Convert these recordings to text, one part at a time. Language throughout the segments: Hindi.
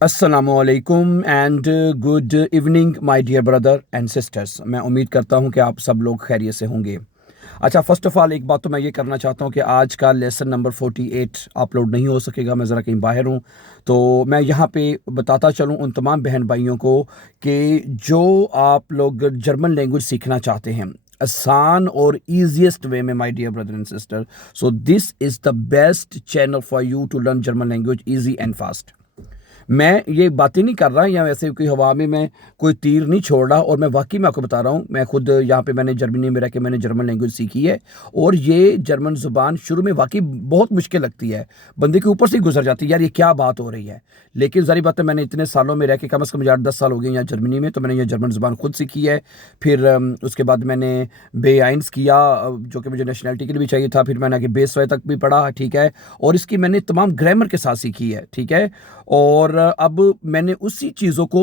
अस्सलामुअलैकुम and good evening my dear brother and sisters. मैं उम्मीद करता हूं कि आप सब लोग खैरियत से होंगे। अच्छा, फर्स्ट ऑफ ऑल एक बात तो मैं ये करना चाहता हूं कि आज का लेसन नंबर 48 अपलोड नहीं हो सकेगा, मैं ज़रा कहीं बाहर हूं। तो मैं यहां पे बताता चलूं उन तमाम बहन भाइयों को कि जो आप लोग जर्मन लैंग्वेज सीखना चाहते हैं आसान और ईजीएस्ट वे में, my dear brother and sister, so this is the best channel for you to learn German language easy and fast. मैं ये बातें नहीं कर रहा या वैसे कोई हवा में मैं कोई तीर नहीं छोड़ रहा, और मैं वाकई में आपको बता रहा हूँ। मैं खुद यहाँ पे मैंने जर्मनी में रह के मैंने जर्मन लैंग्वेज सीखी है, और ये जर्मन ज़ुबान शुरू में वाकई बहुत मुश्किल लगती है, बंदे के ऊपर से ही गुजर जाती है, यार ये क्या बात हो रही है। लेकिन ज़ाहिर बात है, मैंने इतने सालों में रह के कम से कम 8-10 साल हो गए यहाँ जर्मनी में, तो मैंने ये जर्मन ज़ुबान खुद सीखी है। फिर उसके बाद मैंने बे 1 किया, जो कि मुझे नेशनलिटी के लिए भी चाहिए था। फिर मैंने आगे बे 2 तक भी पढ़ा, ठीक है, और इसकी मैंने तमाम ग्रामर के साथ सीखी है, ठीक है। और अब मैंने उसी चीज़ों को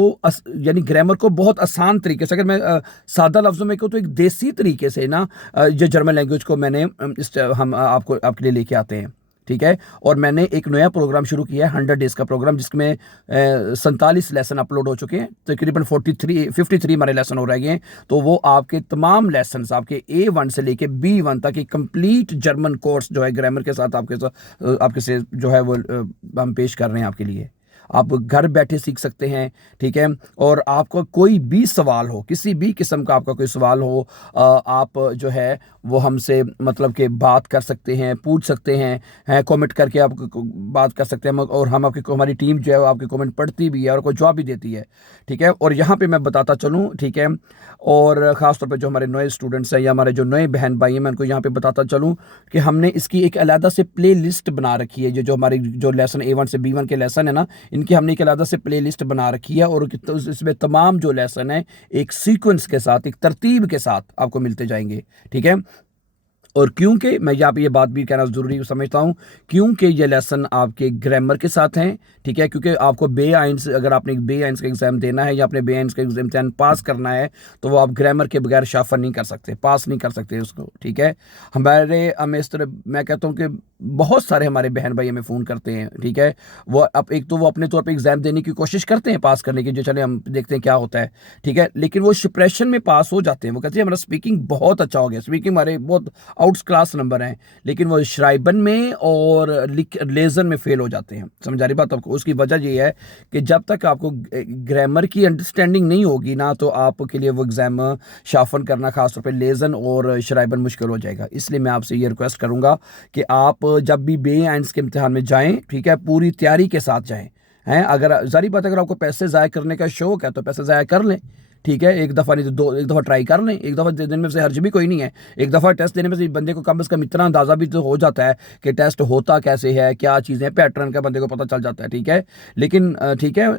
यानी ग्रामर को बहुत आसान तरीके से, अगर मैं सादा लफ्ज़ों में कहूँ तो एक देसी तरीके से ना, ये जर्मन लैंग्वेज को मैंने हम आपको आपके लिए लेके आते हैं, ठीक है। और मैंने एक नया प्रोग्राम शुरू किया है, 100 डेज़ का प्रोग्राम, जिसमें 47 लेसन अपलोड हो चुके हैं। तकरीबन 53 हमारे लेसन हो रह गए हैं। तो वो आपके तमाम लेसन, आपके A1 से लेके B1 तक एक कंप्लीट जर्मन कोर्स जो है ग्रामर के साथ आपके से जो है वो हम पेश कर रहे हैं आपके लिए। आप घर बैठे सीख सकते हैं, ठीक है। और आपको कोई भी सवाल हो, किसी भी किस्म का आपका कोई सवाल हो, आप जो है वो हमसे मतलब कि बात कर सकते हैं, पूछ सकते हैं कमेंट करके आप बात कर सकते हैं, और हम आपकी हमारी टीम जो है वो आपके कमेंट पढ़ती भी है और कोई जवाब भी देती है, ठीक है। और यहाँ पे मैं बताता चलूँ, ठीक है, और ख़ास तौर पे जो हमारे नए स्टूडेंट्स हैं या हमारे जो नए बहन भाई हैं, मैं उनको यहाँ पे बताता चलूँ कि हमने इसकी एक अलग से प्ले लिस्ट बना रखी है। जो हमारी जो लेसन A1 से B1 के लेसन है ना, इनकी हमने एक अलग से प्ले लिस्ट बना रखी है, और इसमें तमाम जो लेसन है एक सीक्वेंस के साथ, एक तरतीब के साथ आपको मिलते जाएंगे, ठीक है। और क्योंकि मैं यहाँ पे ये बात भी कहना ज़रूरी समझता हूँ, क्योंकि ये लेसन आपके ग्रामर के साथ हैं, ठीक है। क्योंकि आपको बे 1 अगर आपने बे 1 का एग्ज़ाम देना है या अपने बे 1 का इम्तिहान पास करना है, तो वो आप ग्रामर के बगैर शाफर नहीं कर सकते, पास नहीं कर सकते उसको, ठीक है। हमें इस तरह मैं कहता हूँ कि बहुत सारे हमारे बहन भाई हमें फ़ोन करते हैं, ठीक है। वो अब एक तो वो अपने तौर पे एग्ज़ाम देने की कोशिश करते हैं, पास करने की, जो चले हम देखते हैं क्या होता है, ठीक है। लेकिन वो शिप्रेशन में पास हो जाते हैं। वो कहते हैं हमारा स्पीकिंग बहुत अच्छा हो गया, स्पीकिंग हमारे बहुत आउट क्लास नंबर हैं, लेकिन वो श्राइबन में और लेज़र में फेल हो जाते हैं। समझ आ रही बात आपको? उसकी वजह ये है कि जब तक आपको ग्रामर की अंडरस्टैंडिंग नहीं होगी ना, तो आपके लिए वो एग्ज़ाम शाफन करना, खासतौर पे लेज़न और श्राइबन, मुश्किल हो जाएगा। इसलिए मैं आपसे ये रिक्वेस्ट करूँगा कि आप जब भी बे 1 के इम्तिहान में जाएँ, ठीक है, पूरी तैयारी के साथ जाएँ हैं। अगर जारी बात, अगर आपको पैसे ज़ाया करने का शौक है तो पैसे ज़ाया कर लें, ठीक है। एक दफ़ा नहीं तो दो, एक दफ़ा ट्राई कर लें। एक दफ़ा देने में से हर्ज भी कोई नहीं है। एक दफ़ा टेस्ट देने में से बंदे को कम से कम इतना अंदाज़ा भी तो हो जाता है कि टेस्ट होता कैसे है, क्या चीज़ें, पैटर्न का बंदे को पता चल जाता है, ठीक है। लेकिन ठीक है,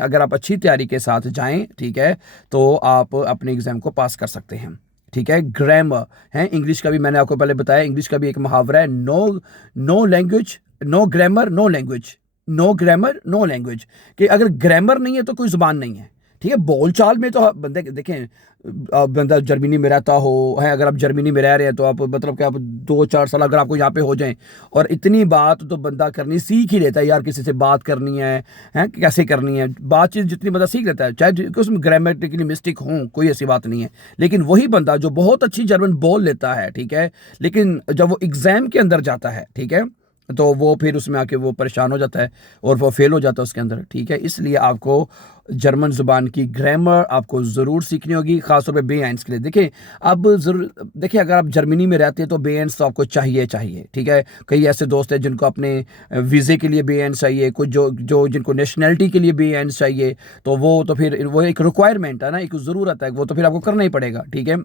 अगर आप अच्छी तैयारी के साथ जाएँ, ठीक है, तो आप अपने एग्ज़ाम को पास कर सकते हैं, ठीक है। ग्रामर है, इंग्लिश का भी मैंने आपको पहले बताया, इंग्लिश का भी एक मुहावरा है, no language no grammar no language, no grammar no language, कि अगर ग्रामर नहीं है तो कोई ज़ुबान नहीं है, ठीक है। बोलचाल में तो बंदे देखें, बंदा जर्मनी में रहता हो है, अगर आप जर्मनी में रह रहे हैं तो आप मतलब कि आप 2-4 साल अगर आपको यहाँ पे हो जाएं, और इतनी बात तो बंदा करनी सीख ही लेता है यार। किसी से बात करनी है कैसे करनी है, बातचीत जितनी बंदा सीख लेता है, चाहे उसमें ग्रामेटिकली मिस्टेक हो, कोई ऐसी बात नहीं है। लेकिन वही बंदा जो बहुत अच्छी जर्मन बोल लेता है, ठीक है, लेकिन जब वो एग्ज़ाम के अंदर जाता है, ठीक है, तो वो फिर उसमें आके वो परेशान हो जाता है और वो फेल हो जाता है उसके अंदर, ठीक है। इसलिए आपको जर्मन ज़ुबान की ग्रामर आपको ज़रूर सीखनी होगी, ख़ासतौर पे बे 1 के लिए। देखिए, अब ज़रूर देखिए, अगर आप जर्मनी में रहते हैं तो बे 1 तो आपको चाहिए, ठीक है। कई ऐसे दोस्त हैं जिनको अपने वीज़े के लिए बे 1 चाहिए, कुछ जो जिनको नेशनलिटी के लिए बे 1 चाहिए, तो वो तो फिर वो एक रिक्वायरमेंट है ना, एक ज़रूरत है, वो तो फिर आपको करना ही पड़ेगा, ठीक है।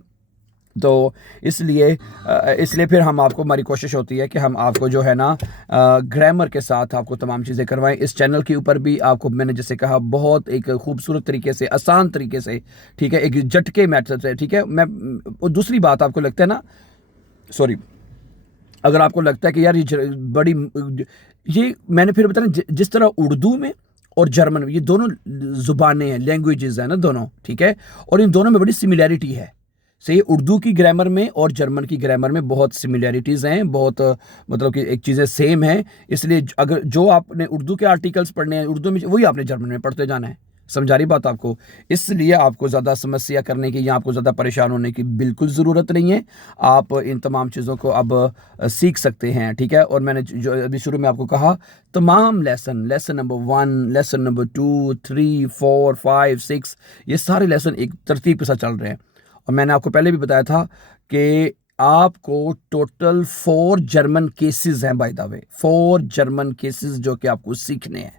तो इसलिए फिर हम आपको, हमारी कोशिश होती है कि हम आपको जो है ना ग्रामर के साथ आपको तमाम चीज़ें करवाएं। इस चैनल के ऊपर भी आपको मैंने जैसे कहा बहुत एक खूबसूरत तरीके से, आसान तरीके से, ठीक है, एक झटके मेथड से, ठीक है। और दूसरी बात, आपको लगता है ना, सॉरी, अगर आपको लगता है कि यार ये मैंने फिर बताया जिस तरह उर्दू में और जर्मन में ये दोनों ज़ुबानें हैं, लैंग्वेजेस हैं ना दोनों, ठीक है, और इन दोनों में बड़ी सिमिलैरिटी है, सही, उर्दू की ग्रामर में और जर्मन की ग्रामर में बहुत सिमिलैरिटीज़ हैं, बहुत मतलब कि एक चीज़ें सेम हैं। इसलिए अगर जो आपने उर्दू के आर्टिकल्स पढ़ने हैं उर्दू में, वही आपने जर्मन में पढ़ते जाना है। समझा रही बात आपको? इसलिए आपको ज़्यादा समस्या करने की या आपको ज़्यादा परेशान होने की बिल्कुल ज़रूरत नहीं है। आप इन तमाम चीज़ों को अब सीख सकते हैं, ठीक है। और मैंने जो अभी शुरू में आपको कहा, तमाम लेसन नंबर 1, लेसन नंबर 2, 3, 4, 5, 6, ये सारे लेसन एक तरतीब के साथ चल रहे हैं। और मैंने आपको पहले भी बताया था कि आपको टोटल 4 जर्मन केसेस हैं, by the way 4 German cases जो कि आपको सीखने हैं,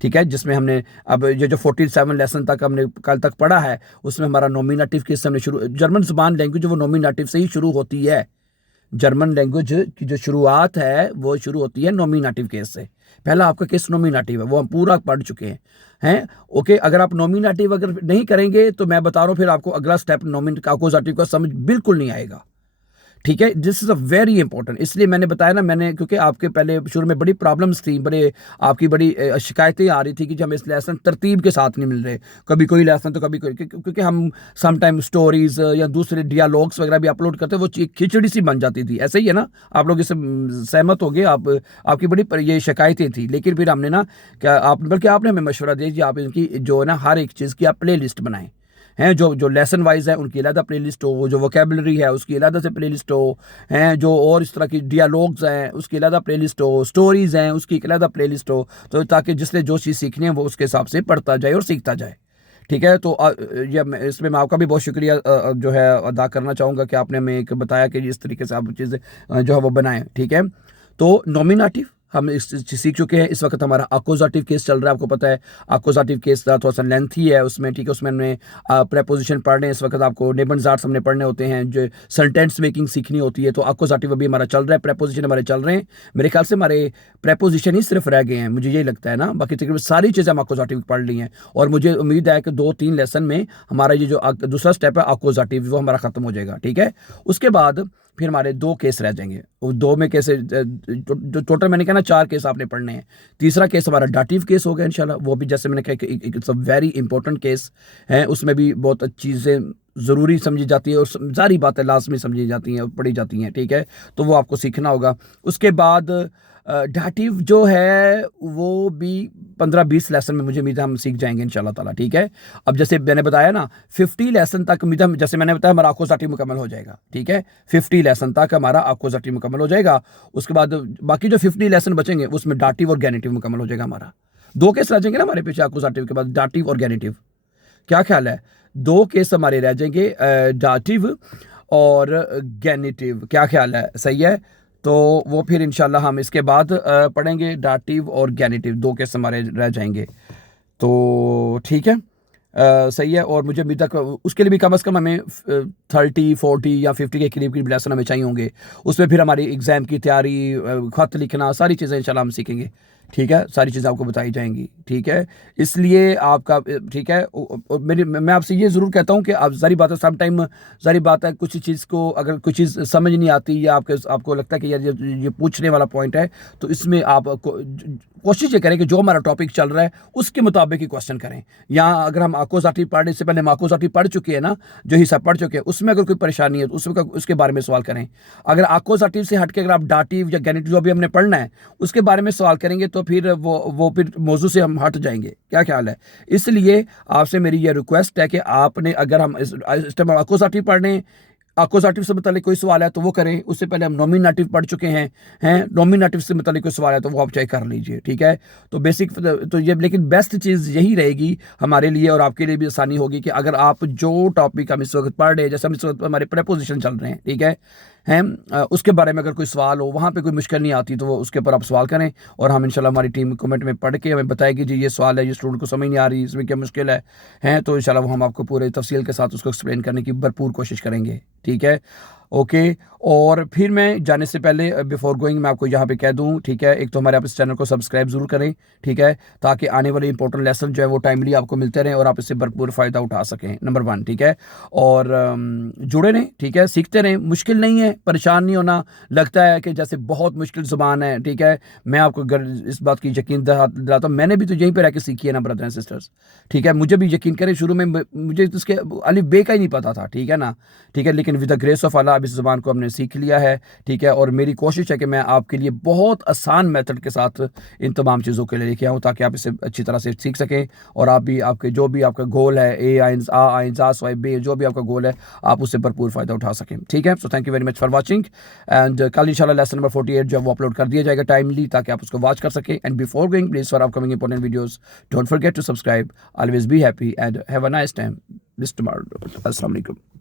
ठीक है। जिसमें हमने अब ये जो 47 लेसन तक हमने कल तक पढ़ा है, उसमें हमारा नॉमिनेटिव केस हमने शुरू, जर्मन ज़ुबान लैंग्वेज वो नॉमिनेटिव से ही शुरू होती है। जर्मन लैंग्वेज की जो शुरुआत है वो शुरू होती है नॉमिनेटिव केस से। पहला आपका केस नॉमिनेटिव है, वो हम पूरा पढ़ चुके हैं। ओके, अगर आप नॉमिनेटिव अगर नहीं करेंगे तो मैं बता रहा हूँ फिर आपको अगला स्टेप नॉमिनेटिव अक्यूजेटिव का समझ बिल्कुल नहीं आएगा, ठीक है। This is a very important. इसलिए मैंने बताया ना, मैंने क्योंकि आपके पहले शुरू में बड़ी प्रॉब्लम्स थी, आपकी बड़ी शिकायतें आ रही थी कि जो हमें इस लेसन तरतीब के साथ नहीं मिल रहे, कभी कोई लेसन तो कभी कोई, क्योंकि हम समटाइम स्टोरीज या दूसरे डियालॉग्स वगैरह भी अपलोड करते हैं, वो खिचड़ी सी बन जाती थी। ऐसे ही है ना, आप लोग इससे सहमत हो गए, आपकी बड़ी ये शिकायतें थी। लेकिन फिर हमने ना, क्या आप बल्कि आपने हमें मशवरा दिया कि आप इनकी जो है ना हर एक चीज़ की आप प्ले लिस्ट बनाएं हैं, जो लेसन वाइज है उनकी अलग प्ले लिस्ट हो, जो वोकेबलरी है उसकी अलग से प्ले लिस्ट हो, हैं जो और इस तरह की डियालॉग्स हैं उसकी अलग प्ले लिस्ट हो, स्टोरीज़ हैं उसकी अलग प्ले लिस्ट हो, तो ताकि जिसने जो चीज़ सीखनी है वो उसके हिसाब से पढ़ता जाए और सीखता जाए, ठीक है। तो ये इसमें मैं आपका भी बहुत शुक्रिया जो है अदा करना चाहूँगा कि आपने हमें एक बताया कि इस तरीके से आप चीज़ें जो है वो बनाएं, ठीक है। तो नॉमिनेटिव हम सीख चुके हैं। इस वक्त हमारा अक्यूजेटिव केस चल रहा है, आपको पता है अक्यूजेटिव केस थोड़ा सा लेंथी है उसमें, ठीक है। उसमें हमने प्रेपोजिशन पढ़ने, इस वक्त आपको नेबनजार्ड्स हमने पढ़ने होते हैं, जो सेंटेंस मेकिंग सीखनी होती है। तो अक्यूजेटिव अभी हमारा चल रहा है, प्रेपोजिशन हमारे चल रहे हैं। मेरे ख्याल से हमारे प्रेपोजिशन ही सिर्फ रह गए हैं, मुझे यही लगता है ना, बाकी तकरीबन सारी चीज़ें हम अक्यूजेटिव पढ़ ली हैं। और मुझे उम्मीद है कि 2-3 लेसन में हमारा ये जो दूसरा स्टेप है अक्यूजेटिव वो हमारा ख़त्म हो जाएगा, ठीक है। उसके बाद फिर हमारे 2 केस रह जाएंगे। वो 2 में कैसे जो टोटल मैंने कहा ना 4 केस आपने पढ़ने हैं। तीसरा केस हमारा डाटिव केस हो गया इंशाल्लाह, वो भी जैसे मैंने कहा it's a very important case है। उसमें भी बहुत चीज़ें ज़रूरी समझी जाती है और सारी बातें लाजमी समझी जाती हैं और पढ़ी जाती हैं, ठीक है। तो वो आपको सीखना होगा। उसके बाद डाटिव जो है वो भी 15-20 लेसन में मुझे उम्मीद है हम सीख जाएंगे इंशाल्लाह ताला, ठीक है। अब जैसे मैंने बताया ना 50 लेसन तक उम्मीद है, जैसे मैंने बताया हमारा अक्यूजेटिव मुकम्मल हो जाएगा, ठीक है। 50 लेसन तक हमारा अक्यूजेटिव मुकम्मल हो जाएगा। उसके बाद बाकी जो 50 लेसन बचेंगे उसमें डाटिव और गैनिटिव मुकम्मल हो जाएगा हमारा। 2 केस रह जाएंगे ना हमारे पीछे अक्यूजेटिव के बाद, डाटिव और गैनिटिव। क्या ख्याल है? 2 केस हमारे रह जाएंगे, डाटिव और गैनिटिव। क्या ख्याल है? सही है। तो वो फिर इंशाल्लाह हम इसके बाद पढ़ेंगे डाटिव और गैनिटिव, 2 केस हमारे रह जाएंगे। तो ठीक है, सही है। और मुझे अभी तक उसके लिए भी कम से कम हमें 30, 40 या 50 के करीब की लेसन हमें चाहिए होंगे। उसमें फिर हमारी एग्ज़ाम की तैयारी, ख़त लिखना, सारी चीज़ें इंशाल्लाह हम सीखेंगे, ठीक है। सारी चीज़ें आपको बताई जाएंगी, ठीक है। इसलिए आपका ठीक है, मैं आपसे ये ज़रूर कहता हूँ कि आप ज़ारी बात है, सम टाइम ज़ारी बात है, कुछ चीज़ को अगर कुछ चीज़ समझ नहीं आती या आपको लगता है कि यार ये पूछने वाला पॉइंट है, तो इसमें आप कोशिश ये करें कि जो हमारा टॉपिक चल रहा है उसके मुताबिक ही क्वेश्चन करें। या अगर हम अक्यूजेटिव पढ़ने से पहले हम अक्यूजेटिव पढ़ चुके हैं ना, जो हिस्सा पढ़ चुके हैं, उसमें अगर कोई परेशानी है तो उसके बारे में सवाल करें। अगर अक्यूजेटिव से हट के अगर आप डाटिव या गैनिटिव जो भी हमने पढ़ना है उसके बारे में सवाल करेंगे तो फिर वो फिर मौजू से हम हट जाएंगे। क्या ख्याल है? इसलिए आपसे मेरी ये रिक्वेस्ट है कि आपने, अगर हम इस टाइम अक्यूजेटिव पढ़ने, अक्यूजेटिव से मतलब कोई सवाल है तो वो करें। उससे पहले हम नॉमिनेटिव पढ़ चुके हैं नॉमिनेटिव से मतलब कोई सवाल है तो वो आप चेक कर लीजिए, ठीक है। तो बेसिक तो ये, लेकिन बेस्ट चीज़ यही रहेगी हमारे लिए और आपके लिए भी आसानी होगी कि अगर आप जो टॉपिक हम इस वक्त पढ़ रहे हैं, जैसे हम इस वक्त हमारे प्रेपोजिशन चल रहे हैं, ठीक है, उसके बारे में अगर कोई सवाल हो, वहाँ पे कोई मुश्किल नहीं आती तो वो उसके ऊपर आप सवाल करें और हम इंशाल्लाह हमारी टीम कमेंट में पढ़ के हमें बताएगी जी ये सवाल है, ये स्टूडेंट को समझ नहीं आ रही, इसमें क्या मुश्किल है तो इंशाल्लाह वो हम आपको पूरे तफसील के साथ उसको एक्सप्लेन करने की भरपूर कोशिश करेंगे, ठीक है। ओके। और फिर मैं जाने से पहले बिफोर गोइंग मैं आपको यहाँ पे कह दूँ, ठीक है, एक तो हमारे आप इस चैनल को सब्सक्राइब ज़रूर करें, ठीक है, ताकि आने वाले इंपॉर्टेंट लेसन जो है वो टाइमली आपको मिलते रहें और आप इससे भरपूर फ़ायदा उठा सकें, नंबर 1, ठीक है। और जुड़े रहें, ठीक है, सीखते रहें, मुश्किल नहीं है, परेशान नहीं होना। लगता है कि जैसे बहुत मुश्किल ज़ुबान है, ठीक है, मैं आपको इस बात की यकीन दिलाता हूँ, मैंने भी तो यहीं पर रह के सीखी है ना ब्रदर एंड सिस्टर्स, ठीक है। मुझे भी यकीन करें, शुरू में मुझे तो इसके अलिफ बे का ही नहीं पता था, ठीक है ना, ठीक है, लेकिन विद द ग्रेस ऑफ अल्लाह अब इस ज़ुबान को हमने सीख लिया है, ठीक है। और मेरी कोशिश है कि मैं आपके लिए बहुत आसान मेथड के साथ इन तमाम चीज़ों के लिए लेके आऊँ, ताकि आप इसे अच्छी तरह से सीख सकें और आप भी आपके जो भी आपका गोल है, ए आइंस आ आइंस आ स्वाइब बे, जो भी आपका गोल है, आप उससे भरपूर फ़ायदा उठा सकें, ठीक है। So thank you very much for watching, and कल इंशाल्लाह लेसन नंबर 48 जो है वो अपलोड कर दिया जाएगा टाइमली, ताकि आप उसको वॉच कर सकें। And before going please for upcoming important videos don't forget to subscribe, always be happy and have a nice time, miss tomorrow. अस्सलाम वालेकुम।